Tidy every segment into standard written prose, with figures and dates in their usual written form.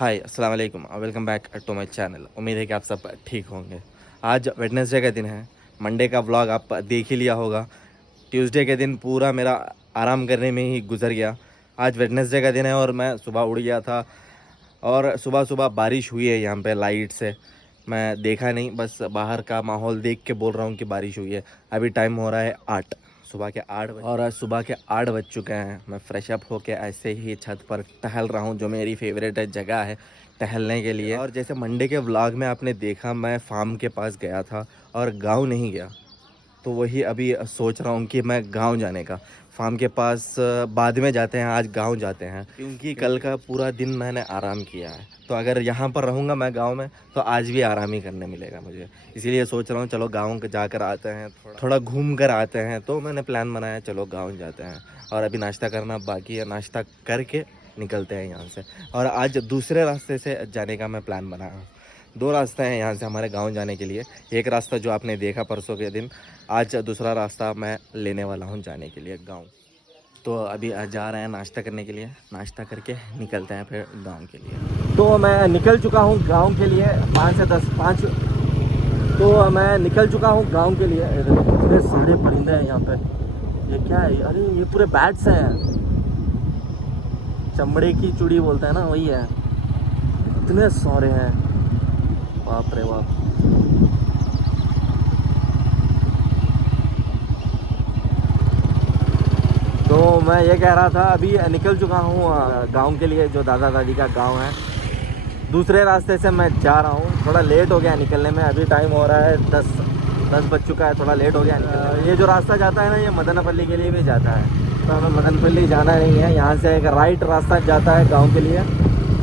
हाय अस्सलाम वालेकुम welcome back to my channel. उम्मीद है कि आप सब ठीक होंगे। आज वेडनेसडे का दिन है। मंडे का व्लॉग आप देख ही लिया होगा। ट्यूसडे के दिन पूरा मेरा आराम करने में ही गुजर गया। आज वेडनेसडे का दिन है और मैं सुबह उठ गया था और सुबह सुबह बारिश हुई है। यहाँ पे लाइट से मैं देखा नहीं, बस बाहर का माहौल देख के बोल रहा हूँ कि बारिश हुई है। अभी टाइम हो रहा है 8, सुबह के 8 बजे और आज सुबह के 8 बज चुके हैं। मैं फ्रेश अप होके ऐसे ही छत पर टहल रहा हूँ, जो मेरी फेवरेट जगह है टहलने के लिए। और जैसे मंडे के व्लॉग में आपने देखा, मैं फार्म के पास गया था और गांव नहीं गया, तो वही अभी सोच रहा हूँ कि मैं गांव जाने का। फार्म के पास बाद में जाते हैं, आज गांव जाते हैं क्योंकि कल का पूरा दिन मैंने आराम किया है। तो अगर यहाँ पर रहूँगा मैं गांव में तो आज भी आराम ही करने मिलेगा मुझे। इसीलिए सोच रहा हूँ चलो गांव जाकर आते हैं, थोड़ा घूम कर आते हैं। तो मैंने प्लान बनाया चलो गाँव जाते हैं। और अभी नाश्ता करना बाकी है, नाश्ता करके निकलते हैं यहाँ से। और आज दूसरे रास्ते से जाने का मैं प्लान बनाया हूँ। 2 रास्ते हैं यहाँ से हमारे गांव जाने के लिए। एक रास्ता जो आपने देखा परसों के दिन, आज दूसरा रास्ता मैं लेने वाला हूँ जाने के लिए गांव। तो अभी जा रहे हैं नाश्ता करने के लिए, नाश्ता करके निकलते हैं फिर गांव के लिए। तो मैं निकल चुका हूँ गांव के लिए 5 से 10 5। तो मैं निकल चुका हूँ गांव के लिए। इतने सारे परिंदे हैं यहाँ पे। ये क्या है? अरे ये पूरे बैट्स हैं, चमड़े की चूड़ी बोलते हैं ना, वही है। इतने सारे हैं, बाप रे बाप। तो मैं ये कह रहा था, अभी निकल चुका हूँ गांव के लिए, जो दादा दादी का गांव है। दूसरे रास्ते से मैं जा रहा हूँ। थोड़ा लेट हो गया निकलने में, अभी टाइम हो रहा है 10 बज चुका है, थोड़ा लेट हो गया निकलने। ये जो रास्ता जाता है ना, ये मदनपल्ली के लिए भी जाता है। तो हमें मदनपल्ली जाना नहीं है, यहाँ से एक राइट रास्ता जाता है गाँव के लिए।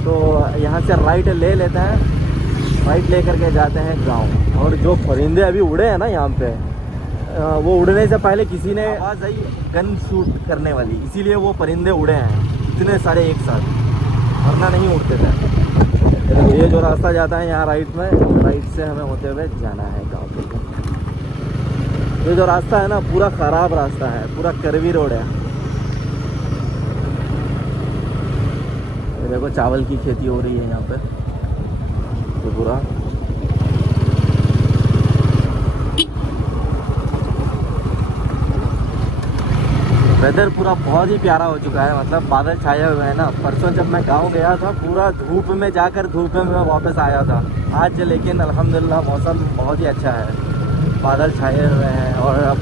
तो यहाँ से राइट ले लेते हैं, राइट ले करके जाते हैं गाँव। और जो परिंदे अभी उड़े हैं ना यहाँ पे, वो उड़ने से पहले किसी ने आवाज़ आई गन शूट करने वाली, इसीलिए वो परिंदे उड़े हैं इतने सारे एक साथ, वरना नहीं उड़ते थे। ये जो रास्ता जाता है यहाँ राइट में, राइट से हमें होते हुए जाना है गांव के लिए। ये जो रास्ता है ना, पूरा ख़राब रास्ता है, पूरा करवी रोड है। ये देखो चावल की खेती हो रही है यहाँ पे, तो पूरा वेदर पूरा बहुत ही प्यारा हो चुका है। मतलब बादल छाए हुए हैं ना। परसों जब मैं गांव गया था, पूरा धूप में जाकर धूप में मैं वापस आया था। आज लेकिन अल्हम्दुलिल्लाह मौसम बहुत ही अच्छा है, बादल छाए हुए हैं और अब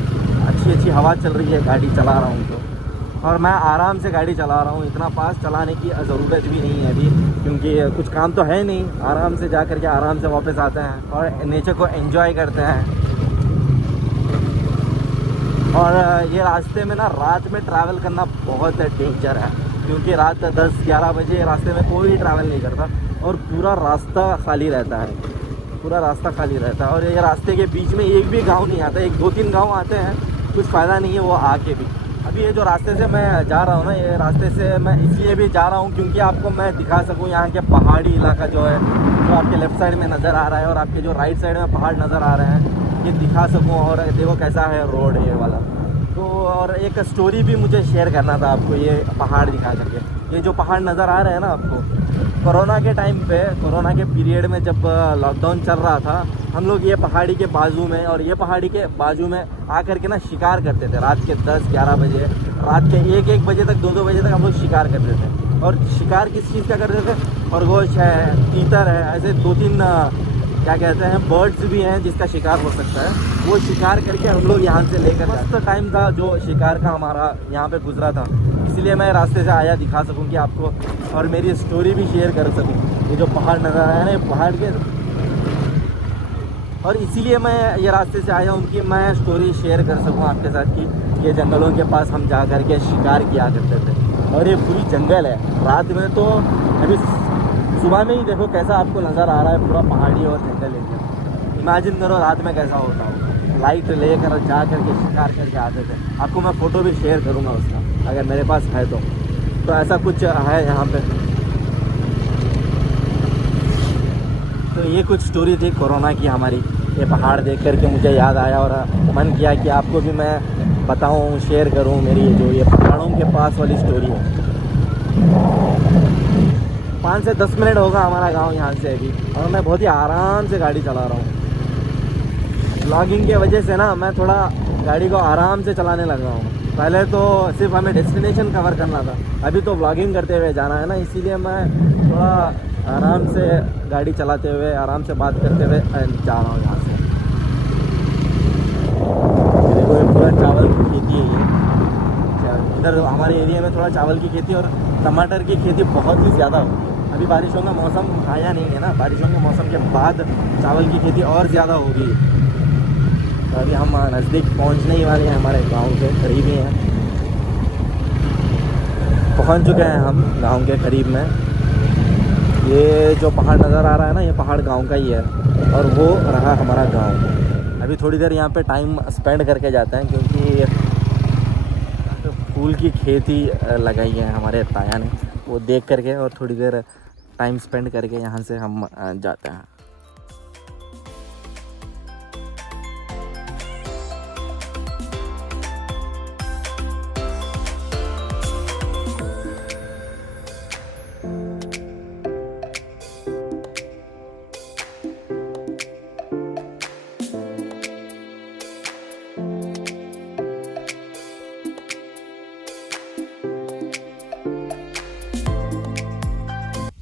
अच्छी अच्छी हवा चल रही है। गाड़ी चला रहा हूँ तो, और मैं आराम से गाड़ी चला रहा हूँ। इतना फास्ट चलाने की ज़रूरत भी नहीं है अभी, क्योंकि कुछ काम तो है नहीं। आराम से जा कर के आराम से वापस आते हैं और नेचर को एंजॉय करते हैं। और ये रास्ते में ना रात में ट्रैवल करना बहुत डेंजर है, क्योंकि रात 10-11 बजे रास्ते में कोई ट्रैवल नहीं करता और पूरा रास्ता खाली रहता है, पूरा रास्ता खाली रहता है। और ये रास्ते के बीच में एक भी गांव नहीं आता, 1-2-3 गांव आते हैं, कुछ फ़ायदा नहीं है वो आके भी। अभी ये जो रास्ते से मैं जा रहा हूँ ना, ये रास्ते से मैं इसलिए भी जा रहा हूँ क्योंकि आपको मैं दिखा सकूँ यहाँ के पहाड़ी इलाका जो है, जो आपके लेफ़्ट साइड में नज़र आ रहा है और आपके जो राइट साइड में पहाड़ नज़र आ रहे हैं, ये दिखा सकूँ। और देखो कैसा है रोड ये वाला। तो और एक स्टोरी भी मुझे शेयर करना था आपको, ये पहाड़ दिखा करके। ये जो पहाड़ नज़र आ रहे हैं ना आपको, कोरोना के टाइम पे, कोरोना के पीरियड में जब लॉकडाउन चल रहा था, हम लोग ये पहाड़ी के बाजू में और ये पहाड़ी के बाजू में आकर के ना शिकार करते थे। रात के 10-11 बजे, रात के 1-1 बजे तक, 2-2 बजे तक हम लोग शिकार करते थे। और शिकार किस चीज़ का करते थे? खरगोश है, तीतर है, ऐसे 2-3 क्या कहते हैं बर्ड्स भी हैं जिसका शिकार हो सकता है। वो शिकार करके हम लोग यहाँ से लेकर मस्त टाइम था जो शिकार का हमारा यहाँ पे गुजरा था। इसलिए मैं रास्ते से आया, दिखा सकूँ कि आपको, और मेरी स्टोरी भी शेयर कर सकूँ। ये जो पहाड़ नज़र आया ना, ये पहाड़ के, और इसीलिए मैं ये रास्ते से आया हूँ कि मैं स्टोरी शेयर कर सकूँ आपके साथ कि ये जंगलों के पास हम जा कर के शिकार किया करते थे। और ये पूरी जंगल है। रात में तो अभी सुबह में ही देखो कैसा आपको नज़र आ रहा है, पूरा पहाड़ी और जंगल एरिया। इमेजिन करो रात में कैसा होता हो। लाइट लेकर जा करके शिकार करके आते थे। आपको मैं फ़ोटो भी शेयर करूँगा उसका, अगर मेरे पास है तो ऐसा कुछ है यहाँ पे। तो ये कुछ स्टोरी थी कोरोना की हमारी। ये पहाड़ देख करके मुझे याद आया और मन किया कि आपको भी मैं बताऊँ, शेयर करूँ मेरी जो ये पहाड़ों के पास वाली स्टोरी है। 5 से 10 मिनट होगा हमारा गांव यहाँ से अभी, और मैं बहुत ही आराम से गाड़ी चला रहा हूँ। व्लॉगिंग की वजह से ना मैं थोड़ा गाड़ी को आराम से चलाने लगा हूँ। पहले तो सिर्फ हमें डेस्टिनेशन कवर करना था, अभी तो व्लॉगिंग करते हुए जाना है ना, इसीलिए मैं थोड़ा आराम से गाड़ी चलाते हुए, आराम से बात करते हुए जा रहा हूँ यहाँ से। देखो ये पूरा चावल की खेती है ये। इधर हमारे एरिया में थोड़ा चावल की खेती और टमाटर की खेती बहुत ही ज़्यादा होती है। अभी बारिशों का मौसम आया नहीं है ना, बारिशों के मौसम के बाद चावल की खेती और ज़्यादा होगी। तो अभी हम नज़दीक पहुंचने ही वाले हैं, हमारे गांव के करीब ही हैं, पहुंच चुके हैं हम गांव के करीब में। ये जो पहाड़ नज़र आ रहा है ना, ये पहाड़ गांव का ही है, और वो रहा हमारा गांव। अभी थोड़ी देर यहाँ पे टाइम स्पेंड करके जाते हैं, क्योंकि फूल की खेती लगाई है हमारे ताया ने, वो देख करके और थोड़ी देर टाइम स्पेंड करके यहाँ से हम जाते हैं।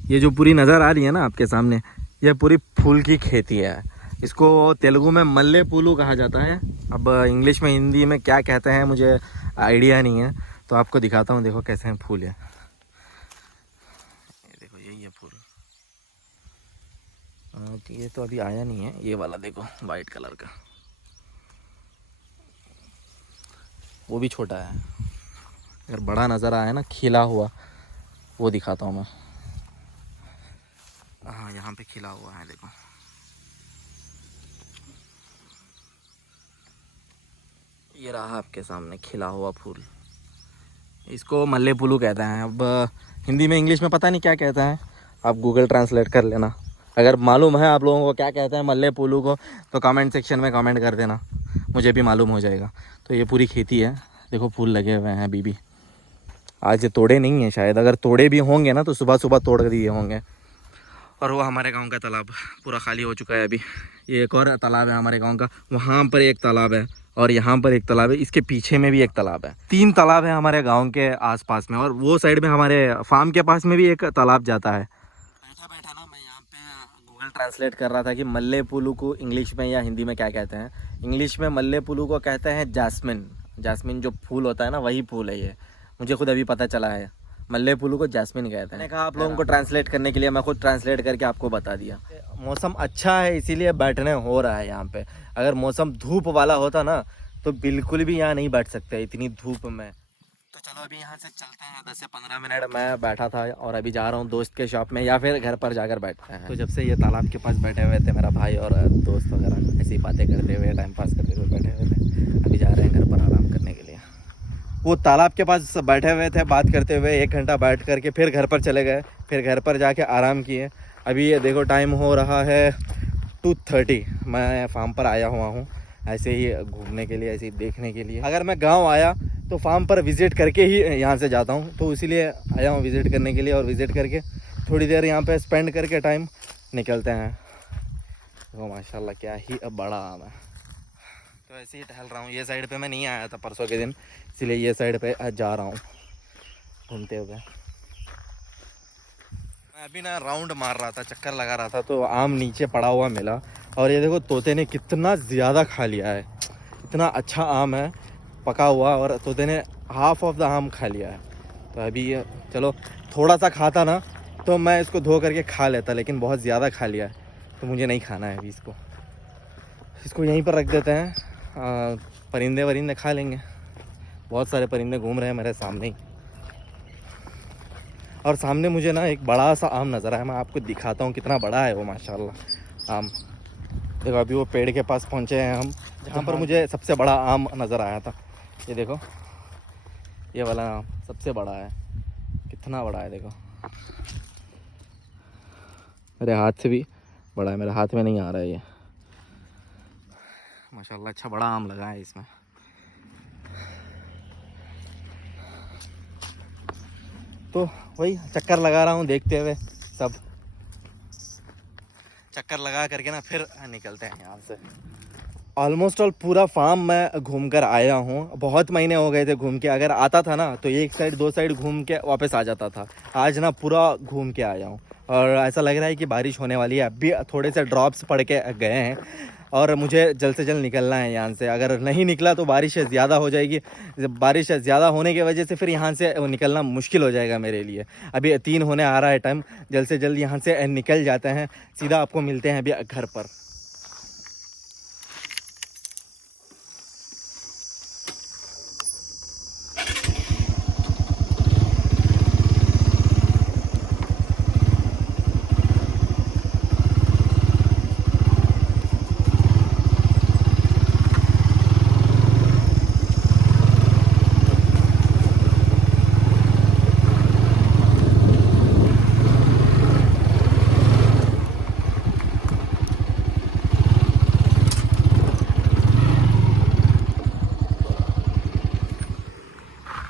ये जो पूरी नज़र आ रही है ना आपके सामने, ये पूरी फूल की खेती है। इसको तेलुगु में मल्ले पुलू कहा जाता है। अब इंग्लिश में, हिंदी में क्या कहते हैं मुझे आइडिया नहीं है, तो आपको दिखाता हूँ। देखो कैसे हैं फूल है, ये देखो यही है फूल। ये तो अभी आया नहीं है, ये वाला देखो वाइट कलर का, वो भी छोटा है। अगर बड़ा नज़र आया ना खिला हुआ, वो दिखाता हूँ मैं। हाँ यहाँ पे खिला हुआ है देखो, ये रहा आपके सामने खिला हुआ फूल। इसको मल्ले पुलू कहते हैं। अब हिंदी में, इंग्लिश में पता नहीं क्या कहते हैं, आप गूगल ट्रांसलेट कर लेना। अगर मालूम है आप लोगों को क्या कहते हैं मल्ले पुलू को, तो कमेंट सेक्शन में कमेंट कर देना, मुझे भी मालूम हो जाएगा। तो ये पूरी खेती है, देखो फूल लगे हुए हैं अभी भी। आज तोड़े नहीं हैं शायद, अगर तोड़े भी होंगे ना तो सुबह सुबह तोड़ दिए होंगे। और वो हमारे गांव का तालाब पूरा खाली हो चुका है अभी। ये एक और तालाब है हमारे गांव का, वहाँ पर एक तालाब है और यहाँ पर एक तालाब है, इसके पीछे में भी एक तालाब है। 3 तालाब है हमारे गांव के आसपास में, और वो साइड में हमारे फार्म के पास में भी एक तालाब जाता है। बैठा बैठा ना मैं यहाँ पे गूगल ट्रांसलेट कर रहा था कि मल्ले पुलू को इंग्लिश में या हिंदी में क्या कहते हैं। इंग्लिश में मल्ले पुलू को कहते हैं जैस्मिन। जैस्मिन जो फूल होता है ना, वही फूल है ये, मुझे खुद अभी पता चला है। मल्ले पुलू को जैस्मिन कहते हैं। मैंने कहा आप लोगों को ट्रांसलेट करने के लिए, मैं खुद ट्रांसलेट करके आपको बता दिया। मौसम अच्छा है इसीलिए बैठने हो रहा है यहाँ पे। अगर मौसम धूप वाला होता ना तो बिल्कुल भी यहाँ नहीं बैठ सकते इतनी धूप में। तो चलो अभी यहाँ से चलते हैं। 10 से 15 मिनट मैं बैठा था और अभी जा रहा हूँ दोस्त के शॉप में, या फिर घर पर जाकर बैठते हैं। तो जब से ये तालाब के पास बैठे हुए थे मेरा भाई और दोस्त वगैरह, ऐसी बातें करते हुए, टाइम पास करते हुए बैठे हुए थे। अभी जा रहे हैं घर पर आराम करने के लिए। वो तालाब के पास बैठे हुए थे बात करते हुए, 1 घंटा बैठ करके फिर घर पर चले गए। फिर घर पर जाके आराम किए। अभी ये देखो टाइम हो रहा है 2:30। मैं फार्म पर आया हुआ हूँ ऐसे ही घूमने के लिए, ऐसे ही देखने के लिए। अगर मैं गांव आया तो फार्म पर विज़िट करके ही यहाँ से जाता हूँ, तो इसीलिए आया हूँ विज़िट करने के लिए। और विज़िट करके थोड़ी देर यहाँ पे स्पेंड करके टाइम निकलते हैं। तो माशाल्लाह क्या ही अब बड़ा आम है। तो ऐसे ही टहल रहा हूँ। ये साइड पे मैं नहीं आया था परसों के दिन, इसलिए ये साइड पे जा रहा हूँ घूमते हुए। मैं अभी ना राउंड मार रहा था, चक्कर लगा रहा था, तो आम नीचे पड़ा हुआ मिला। और ये देखो तोते ने कितना ज़्यादा खा लिया है। इतना अच्छा आम है पका हुआ, और तोते ने हाफ ऑफ द आम खा लिया है। तो अभी ये चलो थोड़ा सा खाता ना तो मैं इसको धो करके खा लेता, लेकिन बहुत ज़्यादा खा लिया है तो मुझे नहीं खाना है अभी इसको यहीं पर रख देते हैं। परिंदे वरिंदे खा लेंगे। बहुत सारे परिंदे घूम रहे हैं मेरे सामने ही। और सामने मुझे ना एक बड़ा सा आम नज़र आया, मैं आपको दिखाता हूँ कितना बड़ा है वो माशाल्लाह आम। देखो अभी वो पेड़ के पास पहुँचे हैं हम, जहाँ पर मुझे सबसे बड़ा आम नज़र आया था। ये देखो ये वाला आम सबसे बड़ा है, कितना बड़ा है देखो, मेरे हाथ से भी बड़ा है। मेरे हाथ में नहीं आ रहा है ये माशाल्लाह। अच्छा बड़ा आम लगा है इसमें। तो वही चक्कर लगा रहा हूँ देखते हुए, सब चक्कर लगा करके ना फिर निकलते हैं यहाँ से। ऑलमोस्ट ऑल पूरा फार्म मैं घूम कर आया हूँ। बहुत महीने हो गए थे घूम के, अगर आता था ना तो एक साइड दो साइड घूम के वापस आ जाता था। आज ना पूरा घूम के आया हूँ और ऐसा लग रहा है कि बारिश होने वाली है। अभी थोड़े से ड्रॉप्स पड़ के गए हैं और मुझे जल्द से जल्द निकलना है यहाँ से। अगर नहीं निकला तो बारिश ज़्यादा हो जाएगी। बारिश ज़्यादा होने की वजह से फिर यहाँ से निकलना मुश्किल हो जाएगा मेरे लिए। अभी 3 होने आ रहा है टाइम, जल्द से जल्द यहाँ से निकल जाते हैं। सीधा आपको मिलते हैं अभी घर पर।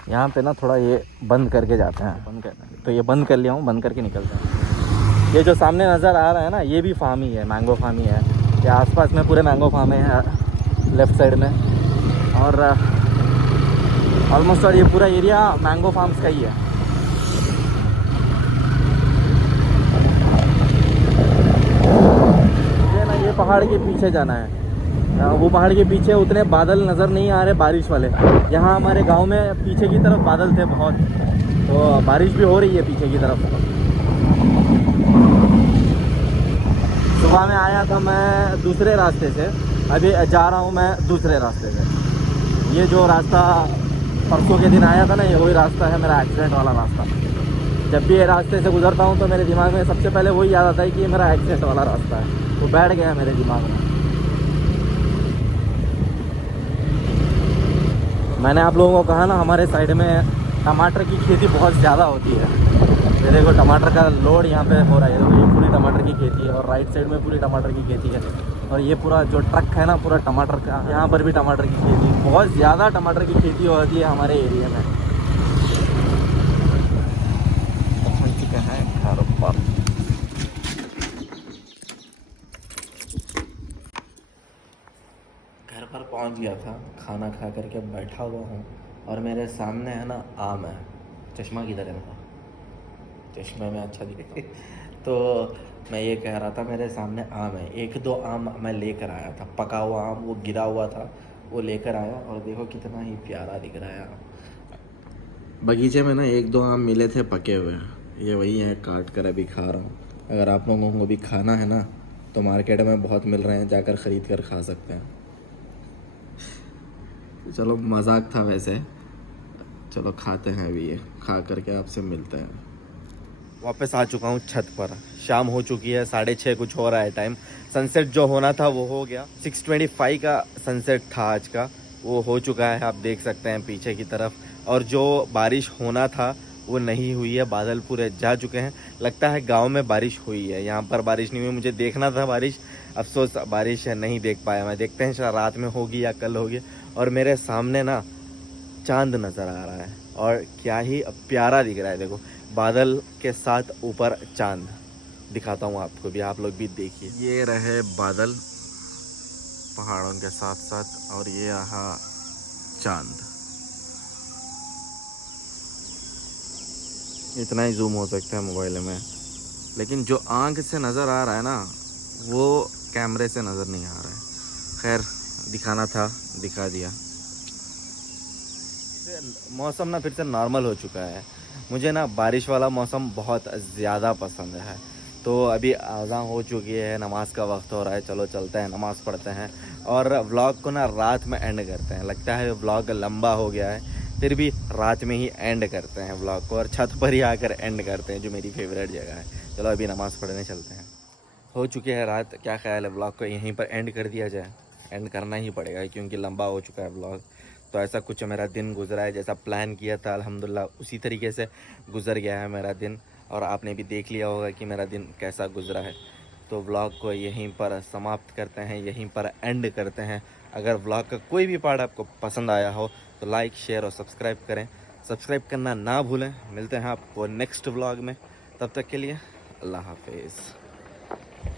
यहाँ पे ना थोड़ा ये बंद करके जाते हैं, बंद कर, तो ये बंद कर लिया हूँ, बंद करके निकलते हैं। ये जो सामने नज़र आ रहा है ना, ये भी फार्म ही है, मैंगो फार्म ही है। ये आसपास में पूरे मैंगो फार्म है लेफ़्ट साइड में, और ऑलमोस्ट और ये पूरा एरिया मैंगो फार्म्स का ही है। मुझे ना ये पहाड़ के पीछे जाना है। वो पहाड़ के पीछे उतने बादल नज़र नहीं आ रहे बारिश वाले। यहाँ हमारे गांव में पीछे की तरफ बादल थे बहुत, तो बारिश भी हो रही है पीछे की तरफ। सुबह में आया था मैं दूसरे रास्ते से, अभी जा रहा हूँ मैं दूसरे रास्ते से। ये जो रास्ता परसों के दिन आया था ना, ये वही रास्ता है मेरा एक्सीडेंट वाला रास्ता। जब भी ये रास्ते से गुजरता हूँ तो मेरे दिमाग में सबसे पहले वही याद आता है कि ये मेरा एक्सीडेंट वाला रास्ता है। वो बैठ गया है मेरे दिमाग में। मैंने आप लोगों को कहा ना, हमारे साइड में टमाटर की खेती बहुत ज़्यादा होती है। ये देखो टमाटर का लोड यहाँ पे हो रहा है। देखो ये पूरी टमाटर की खेती है और राइट साइड में पूरी टमाटर की खेती है। और ये पूरा जो ट्रक है ना, पूरा टमाटर का, यहाँ पर भी टमाटर की खेती, बहुत ज़्यादा टमाटर की खेती होती है हमारे एरिया में। पहुँच चुके हैं घर पर। घर पर पहुँच गया था, खाना खा करके बैठा हुआ हूँ और मेरे सामने है ना आम है। चश्मा किधर है मेरा? चश्मे में अच्छा दिखे। तो मैं ये कह रहा था, मेरे सामने आम है। 1-2 आम मैं लेकर आया था, पका हुआ आम, वो गिरा हुआ था, वो लेकर आया और देखो कितना ही प्यारा दिख रहा है आम। बगीचे में ना 1-2 आम मिले थे पके हुए, ये वही है, काट कर अभी खा रहा हूँ। अगर आप लोगों को भी खाना है ना तो मार्केट में बहुत मिल रहे हैं, जाकर ख़रीद कर खा सकते हैं। चलो मजाक था वैसे, चलो खाते हैं अभी, ये खा करके आपसे मिलते हैं। वापस आ चुका हूँ छत पर। शाम हो चुकी है, 6:30 कुछ हो रहा है टाइम। सनसेट जो होना था वो हो गया। 6:25 का सनसेट था आज का, वो हो चुका है, आप देख सकते हैं पीछे की तरफ। और जो बारिश होना था वो नहीं हुई है, बादल पूरे जा चुके हैं। लगता है गांव में बारिश हुई है, यहाँ पर बारिश नहीं हुई। मुझे देखना था बारिश, अफसोस बारिश नहीं देख पाया मैं। देखते हैं शायद रात में होगी या कल होगी। और मेरे सामने ना चांद नज़र आ रहा है और क्या ही प्यारा दिख रहा है। देखो बादल के साथ ऊपर चांद, दिखाता हूँ आपको भी, आप लोग भी देखिए। ये रहे बादल पहाड़ों के साथ साथ और ये रहा चांद। इतना ही जूम हो सकता है मोबाइल में, लेकिन जो आंख से नज़र आ रहा है ना वो कैमरे से नज़र नहीं आ रहा है। खैर दिखाना था, दिखा दिया। मौसम ना फिर से नॉर्मल हो चुका है। मुझे ना बारिश वाला मौसम बहुत ज़्यादा पसंद है। तो अभी अज़ान हो चुकी है, नमाज का वक्त हो रहा है, चलो चलते हैं नमाज़ पढ़ते हैं और व्लॉग को ना रात में एंड करते हैं। लगता है व्लॉग लंबा हो गया है, फिर भी रात में ही एंड करते हैं व्लॉग को और छत पर ही आकर एंड करते हैं, जो मेरी फेवरेट जगह है। चलो अभी नमाज़ पढ़ने चलते हैं। हो चुकी है रात, क्या ख्याल है व्लॉग को यहीं पर एंड कर दिया जाए? एंड करना ही पड़ेगा क्योंकि लंबा हो चुका है व्लॉग। तो ऐसा कुछ मेरा दिन गुजरा है, जैसा प्लान किया था अल्हम्दुलिल्लाह उसी तरीके से गुजर गया है मेरा दिन। और आपने भी देख लिया होगा कि मेरा दिन कैसा गुजरा है। तो व्लॉग को यहीं पर समाप्त करते हैं, यहीं पर एंड करते हैं। अगर व्लॉग का कोई भी पार्ट आपको पसंद आया हो तो लाइक, शेयर और सब्सक्राइब करें। सब्सक्राइब करना ना भूलें। मिलते हैं आपको नेक्स्ट व्लॉग में, तब तक के लिए अल्लाह हाफिज़।